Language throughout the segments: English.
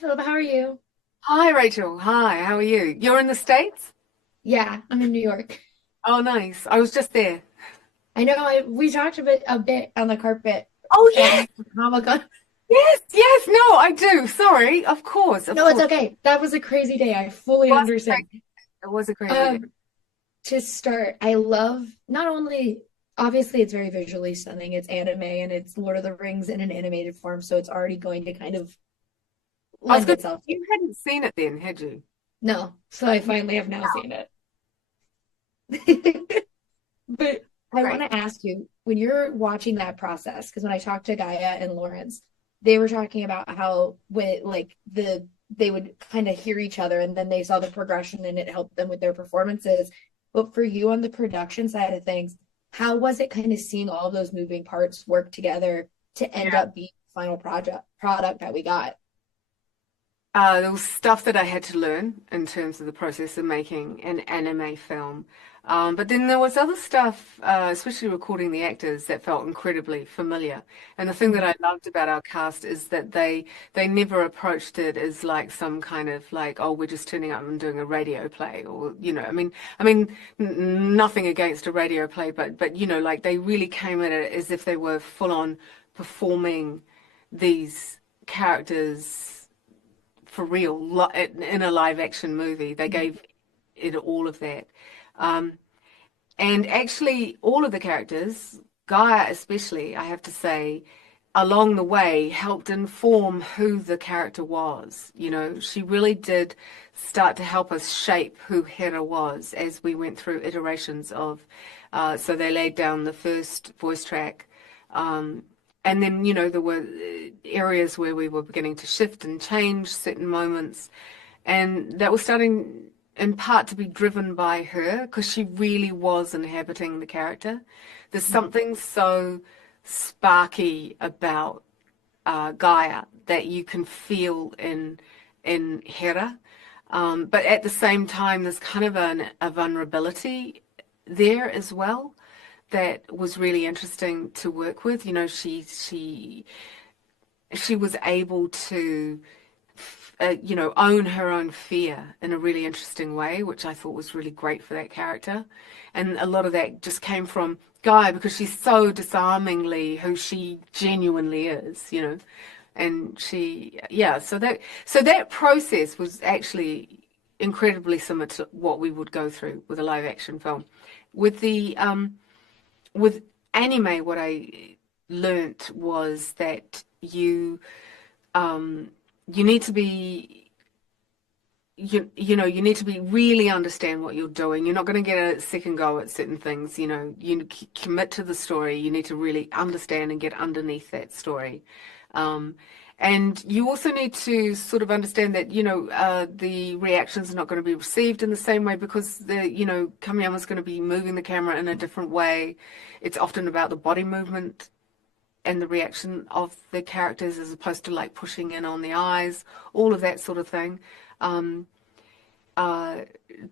Philippa, how are you? Hi, Rachel. Hi, how are you? You're in the States? Yeah, I'm in New York. Oh, nice. I was just there. I know we talked a bit on the carpet Oh, at yes, Comic-Con. yes, yes. No, I do. Sorry. Of course, of No, it's course. okay. That was a crazy day. I fully It was a understand. crazy, it was a crazy day. Um, to start, I love not only obviously it's very visually stunning, it's anime and it's Lord of the Rings in an animated form, so it's already going to kind of I was lend going to, itself to it. you hadn't seen it then, had you? No, so I finally have now seen it. But I want Great. to ask you, when you're watching that process, because when I talked to Gaia and Lawrence, they were talking about how when they would kind of hear each other and then they saw the progression and it helped them with their performances. But for you on the production side of things, how was it kind of seeing all of those moving parts work together to end Yeah. up being the final product that we got? There was stuff that I had to learn in terms of the process of making an anime film. But then there was other stuff, especially recording the actors, that felt incredibly familiar. And the thing that Mhm. I loved about our cast is that they never approached it as like some kind of like, oh, we're just turning up and doing a radio play, or nothing against a radio play, but like they really came at it as if they were full on performing these characters for real in a live action movie. They gave it all of that. Um, and actually, all of the characters, Gaia especially, I have to say, along the way helped inform who the character was. You know, she really did start to help us shape who Hera was as we went through iterations of. So they laid down the first voice track. Um, and then, there were areas where we were beginning to shift and change certain moments. And that was starting in part to be driven by her because she really was inhabiting the character. There's something so sparky about Gaia that you can feel in Hera. But at the same time, there's kind of a vulnerability there as well that was really interesting to work with. You know, she was able to own her own fear in a really interesting way, which I thought was really great for that character. And a lot of that just came from Gaia because she's so disarmingly who she genuinely is, you know. And yeah, so that process was actually incredibly similar to what we would go through with a live action film. With the with anime, what I learnt was that um you need to be you need to be really understand what you're doing. You're not going to get a second go at certain things. You commit to the story. You need to really understand and get underneath that story. Um, and you also need to sort of understand that, the reactions are not going to be received in the same way because Kamiyama's going to be moving the camera in a different way. It's often about the body movement and the reaction of the characters as opposed to like pushing in on the eyes, all of that sort of thing. Um, uh,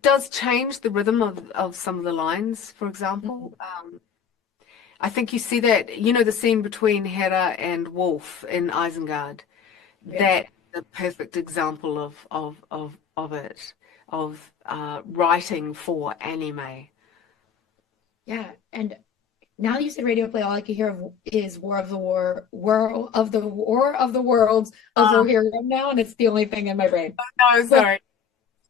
does change the rhythm of some of the lines, for example. I think you see that, the scene between Hera and Wolf in Isengard. Yeah. That's the perfect example of it, of writing for anime. Yeah. And now that you said radio play, all I can hear is War of the Worlds of Uh, Rohirrim now, and it's the only thing in my brain. no, So sorry.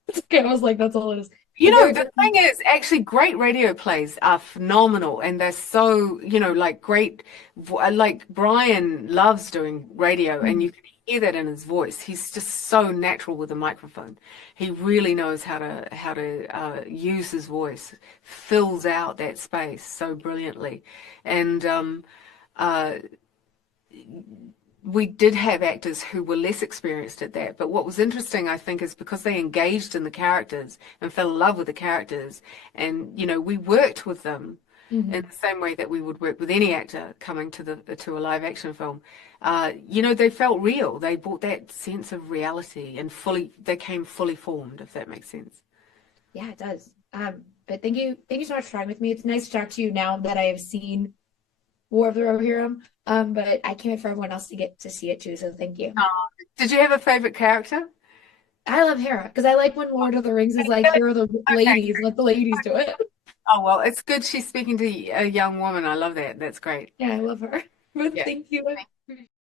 it's okay. I was like, that's all it is. You But know, there, the thing is, actually, great radio plays are phenomenal, and they're so, like great. Like Brian loves doing radio, and you can hear that in his voice. He's just so natural with a microphone. He really knows how to use his voice, fills out that space so brilliantly, and uh, we did have actors who were less experienced at that. But what was interesting, I think, is because they engaged in the characters and fell in love with the characters, and we worked with them in Mhm. the same way that we would work with any actor coming to a live action film. They felt real. They brought that sense of reality and they came fully formed, if that makes sense. Yeah, it does. But thank you so much for talking with me. It's nice to talk to you now that I have seen War of the Rohirrim. But I can't wait for everyone else to get to see it too. So thank you. Did you have a favorite character? I love Hera because I like when Lord of the Rings is like, here are the Okay. ladies, let the ladies do it. Oh, well, it's good she's speaking to a young woman. I love that. That's great. Yeah, I love her. But Yeah. thank you.